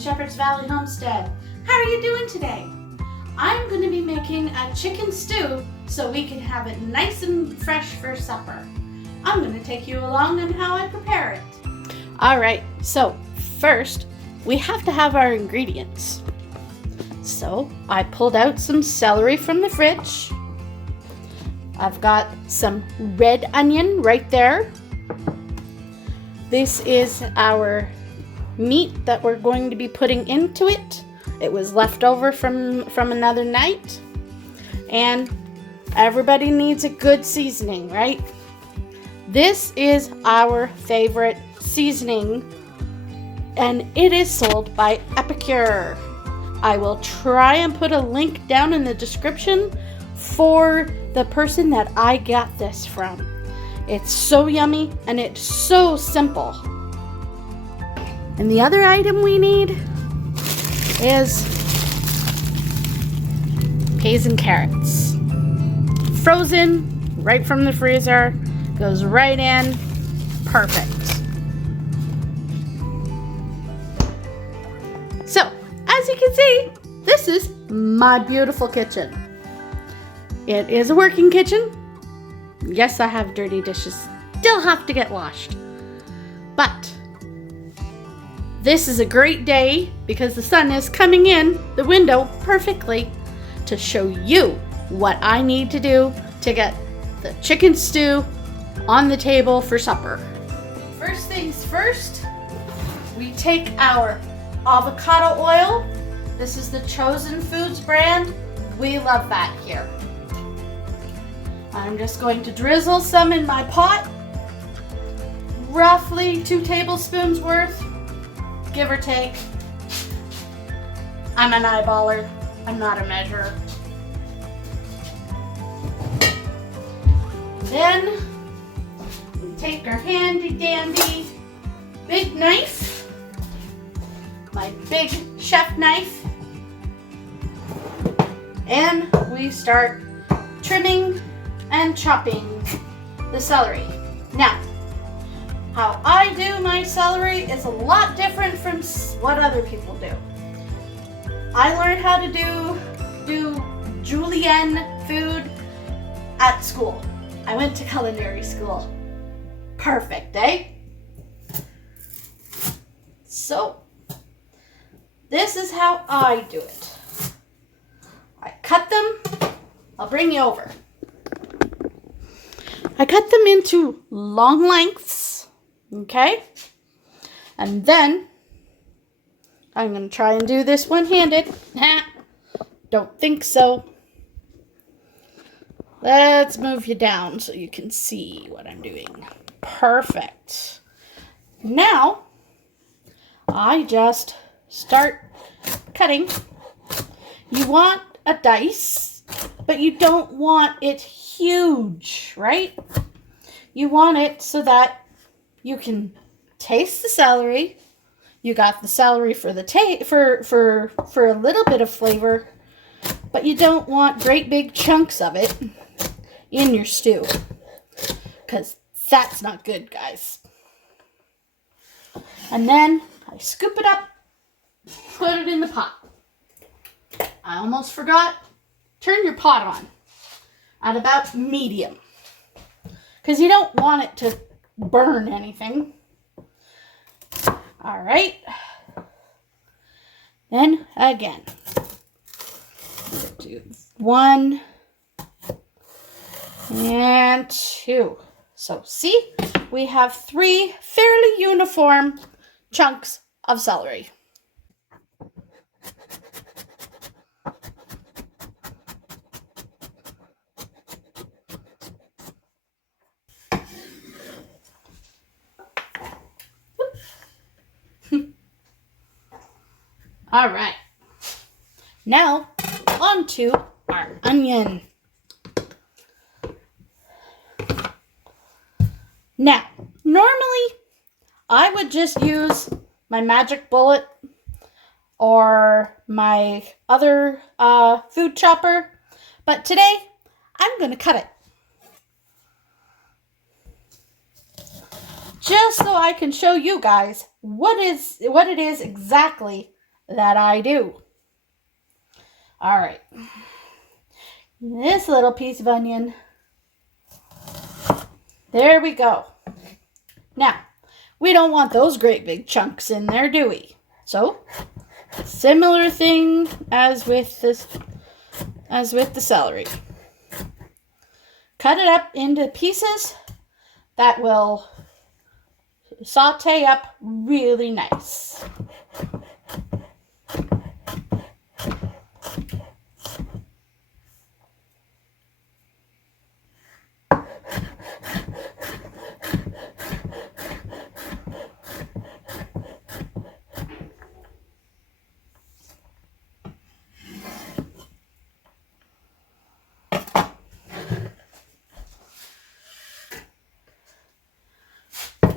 Shepherd's Valley Homestead. How are you doing today? I'm going to be making a chicken stew so we can have it nice and fresh for supper. I'm going to take you along on how I prepare it. Alright, so first we have to have our ingredients. So I pulled out some celery from the fridge. I've got some red onion right there. This is our meat that we're going to be putting into it. It was left over from another night. And everybody needs a good seasoning, right? This is our favorite seasoning, and it is sold by Epicure. I will try and put a link down in the description for the person that I got this from. It's so yummy and it's so simple. And the other item we need is peas and carrots. Frozen, right from the freezer, goes right in, perfect. So, as you can see, this is my beautiful kitchen. It is a working kitchen. Yes, I have dirty dishes, still have to get washed. But this is a great day because the sun is coming in the window perfectly to show you what I need to do to get the chicken stew on the table for supper. First things first, we take our avocado oil. This is the Chosen Foods brand. We love that here. I'm just going to drizzle some in my pot. Roughly 2 tablespoons worth, give or take. I'm an eyeballer. I'm not a measurer. Then we take our handy dandy big knife, my big chef knife, and we start trimming and chopping the celery. Now, how I do my celery is a lot different from what other people do. I learned how to do julienne food at school. I went to culinary school. Perfect, eh? So, this is how I do it. I cut them. I'll bring you over. I cut them into long lengths, okay? And then, I'm going to try and do this one-handed. Don't think so. Let's move you down so you can see what I'm doing. Perfect. Now, I just start cutting. You want a dice, but you don't want it huge, right? You want it so that you can taste the celery. You got the celery for the for a little bit of flavor, but you don't want great big chunks of it in your stew, because that's not good, guys. And then I scoop it up, put it in the pot. I almost forgot, turn your pot on at about medium, because you don't want it to burn anything. All right. Then again, do 1 and 2. So see, we have 3 fairly uniform chunks of celery. All right, now on to our onion. Now, normally I would just use my magic bullet or my other food chopper, but today I'm going to cut it. Just so I can show you guys what it is exactly that I do. All right. This little piece of onion. There we go. Now, we don't want those great big chunks in there, do we? So, similar thing as with the celery. Cut it up into pieces that will saute up really nice.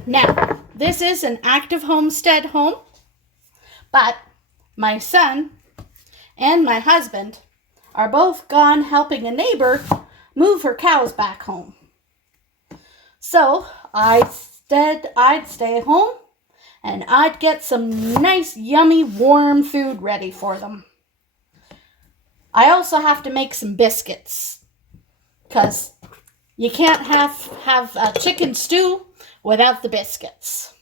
Now, this is an active homestead home, but my son and my husband are both gone helping a neighbor move her cows back home. So, I'd stay home and I'd get some nice, yummy, warm food ready for them. I also have to make some biscuits because you can't have a chicken stew without the biscuits.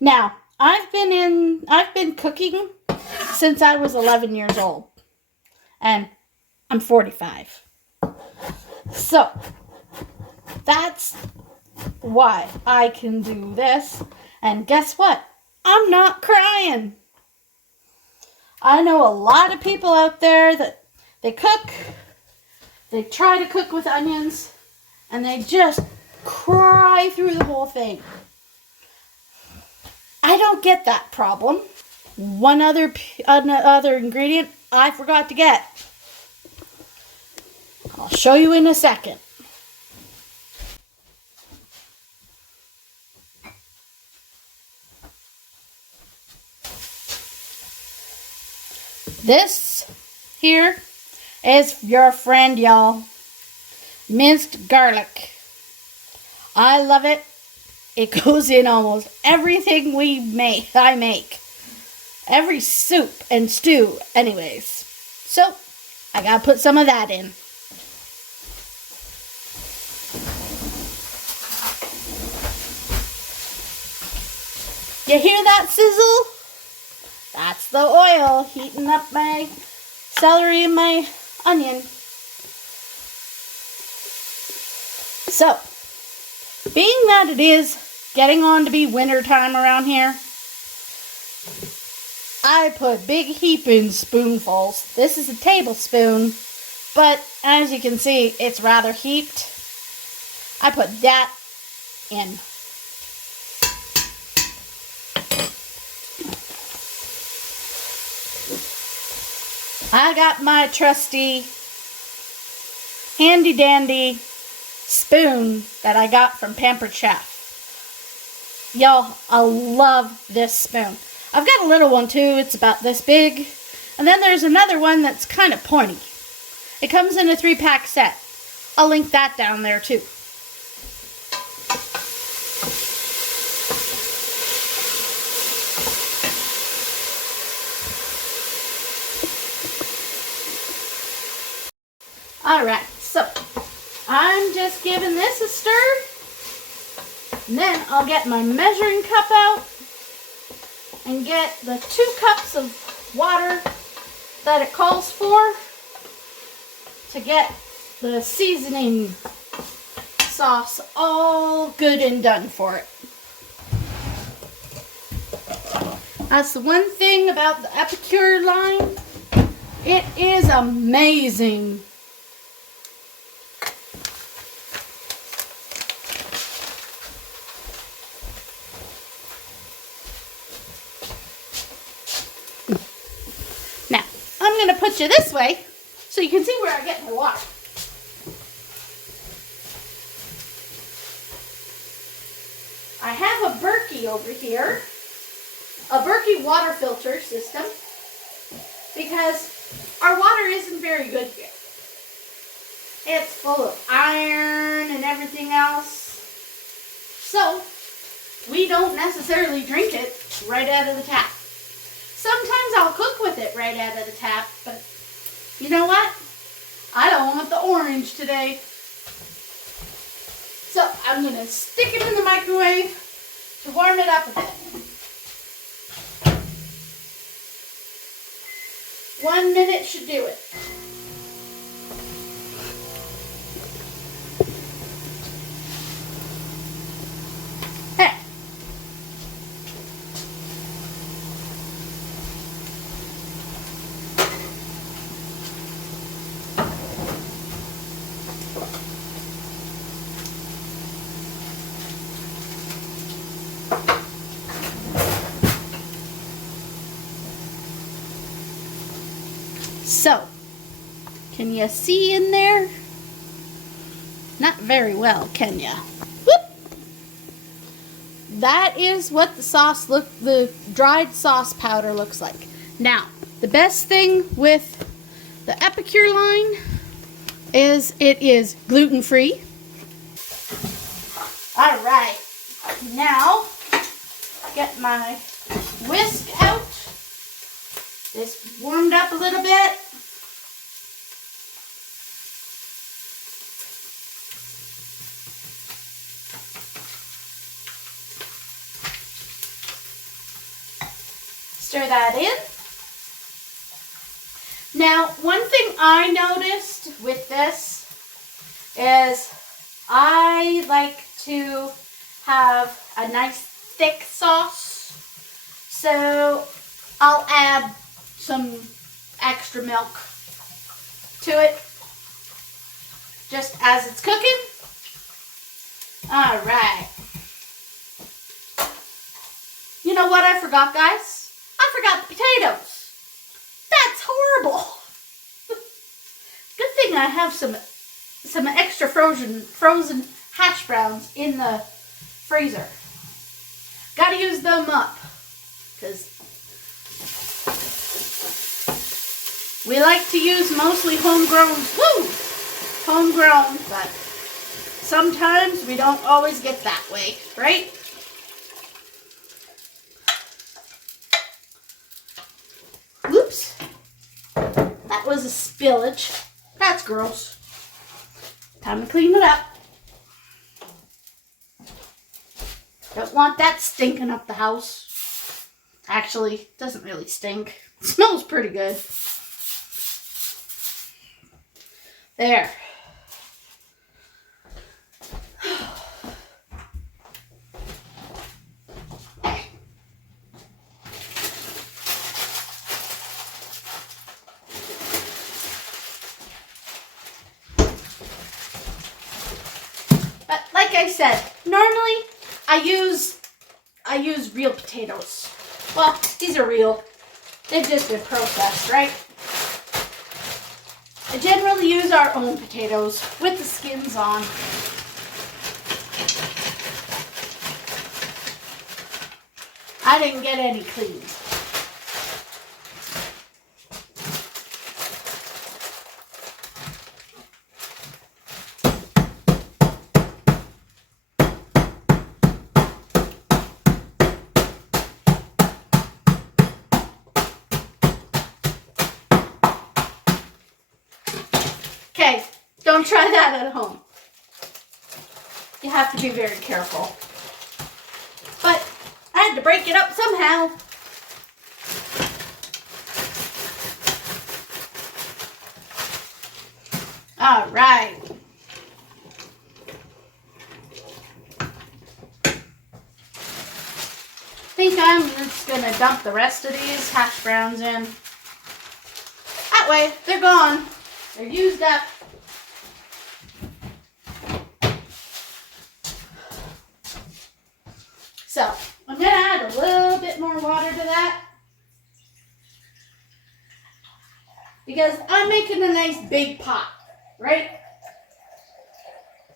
Now, I've been cooking since I was 11 years old, and I'm 45. So, that's why I can do this, and guess what? I'm not crying. I know a lot of people out there that they try to cook with onions, and they just cry through the whole thing. I don't get that problem. One other ingredient I forgot to get. I'll show you in a second. This here is your friend, y'all. Minced garlic. I love it. It goes in almost everything I make. Every soup and stew, anyways. So, I gotta put some of that in. You hear that sizzle? That's the oil heating up my celery and my onion. So, being that it is getting on to be winter time around here, I put big heaping spoonfuls. This is a tablespoon, but as you can see, it's rather heaped. I put that in. I got my trusty handy dandy spoon that I got from Pampered Chef. Y'all, I love this spoon. I've got a little one too. It's about this big. And then there's another one that's kind of pointy. It comes in a 3-pack set. I'll link that down there too. Alright, so I'm just giving this a stir. And then I'll get my measuring cup out and get the 2 cups of water that it calls for to get the seasoning sauce all good and done for it. That's the one thing about the Epicure line. It is amazing. Now, I'm going to put you this way so you can see where I get my water. I have a Berkey over here, a Berkey water filter system, because our water isn't very good here. It's full of iron and everything else. So, we don't necessarily drink it right out of the tap. Sometimes I'll cook with it right out of the tap, but you know what? I don't want the orange today. So, I'm going to stick it in the microwave to warm it up a bit. 1 minute should do it. Hey. So, can you see in there? Not very well, can ya? Whoop! That is what the dried sauce powder looks like. Now, the best thing with the Epicure line is it is gluten-free. All right, now get my whisk out. This warmed up a little bit. Stir that in. Now, one thing I noticed with this is I like to have a nice thick sauce. So I'll add some extra milk to it just as it's cooking. All right. You know what I forgot, guys? I forgot the potatoes. That's horrible. Good thing I have some extra frozen hash browns in the freezer. Gotta use them up, because we like to use mostly homegrown, but sometimes we don't always get that way, right? Whoops. That was a spillage. That's gross. Time to clean it up. Don't want that stinking up the house. Actually, it doesn't really stink. It smells pretty good. There. But like I said, normally I use real potatoes. Well, these are real. They've just been processed, right? I generally use our own potatoes with the skins on. I didn't get any clean. Okay, don't try that at home. You have to be very careful. But I had to break it up somehow. All right. I think I'm just going to dump the rest of these hash browns in. That way, they're gone. They're used up. So, I'm going to add a little bit more water to that, because I'm making a nice big pot, right?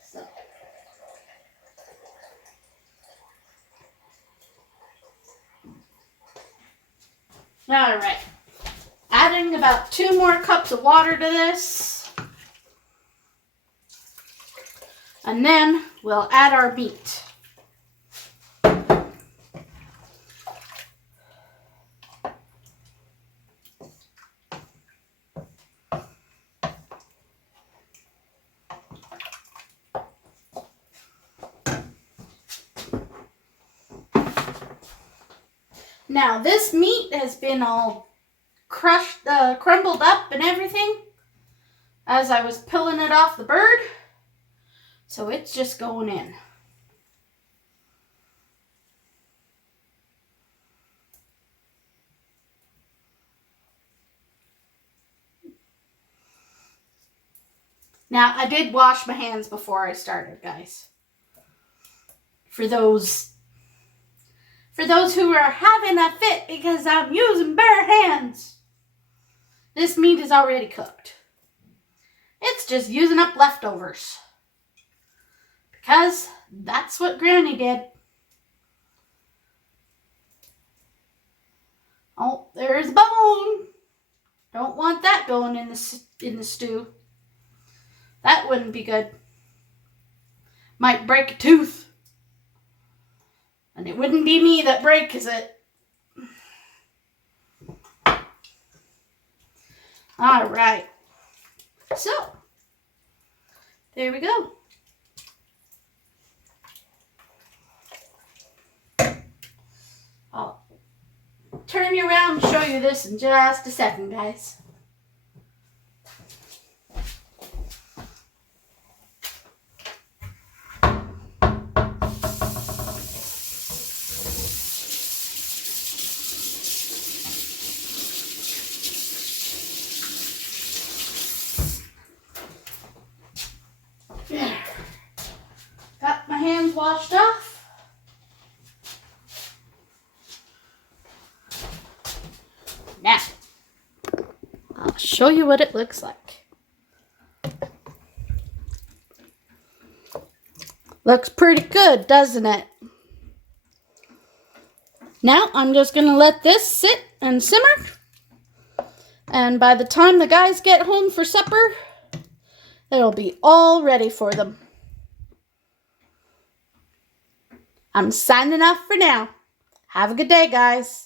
So. All right. Adding about 2 more cups of water to this. And then we'll add our meat. Now this meat has been all crushed, crumbled up and everything as I was peeling it off the bird. So it's just going in. Now I did wash my hands before I started, guys. For those who are having a fit because I'm using bare hands. This meat is already cooked. It's just using up leftovers. Because that's what Granny did. Oh, there's bone. Don't want that going in the stew. That wouldn't be good. Might break a tooth. And it wouldn't be me that breaks it. All right. So, there we go. I'll turn you around and show you this in just a second, guys. There. Got my hands washed off. Now, I'll show you what it looks like. Looks pretty good, doesn't it? Now, I'm just going to let this sit and simmer. And by the time the guys get home for supper, it'll be all ready for them. I'm signing off for now. Have a good day, guys.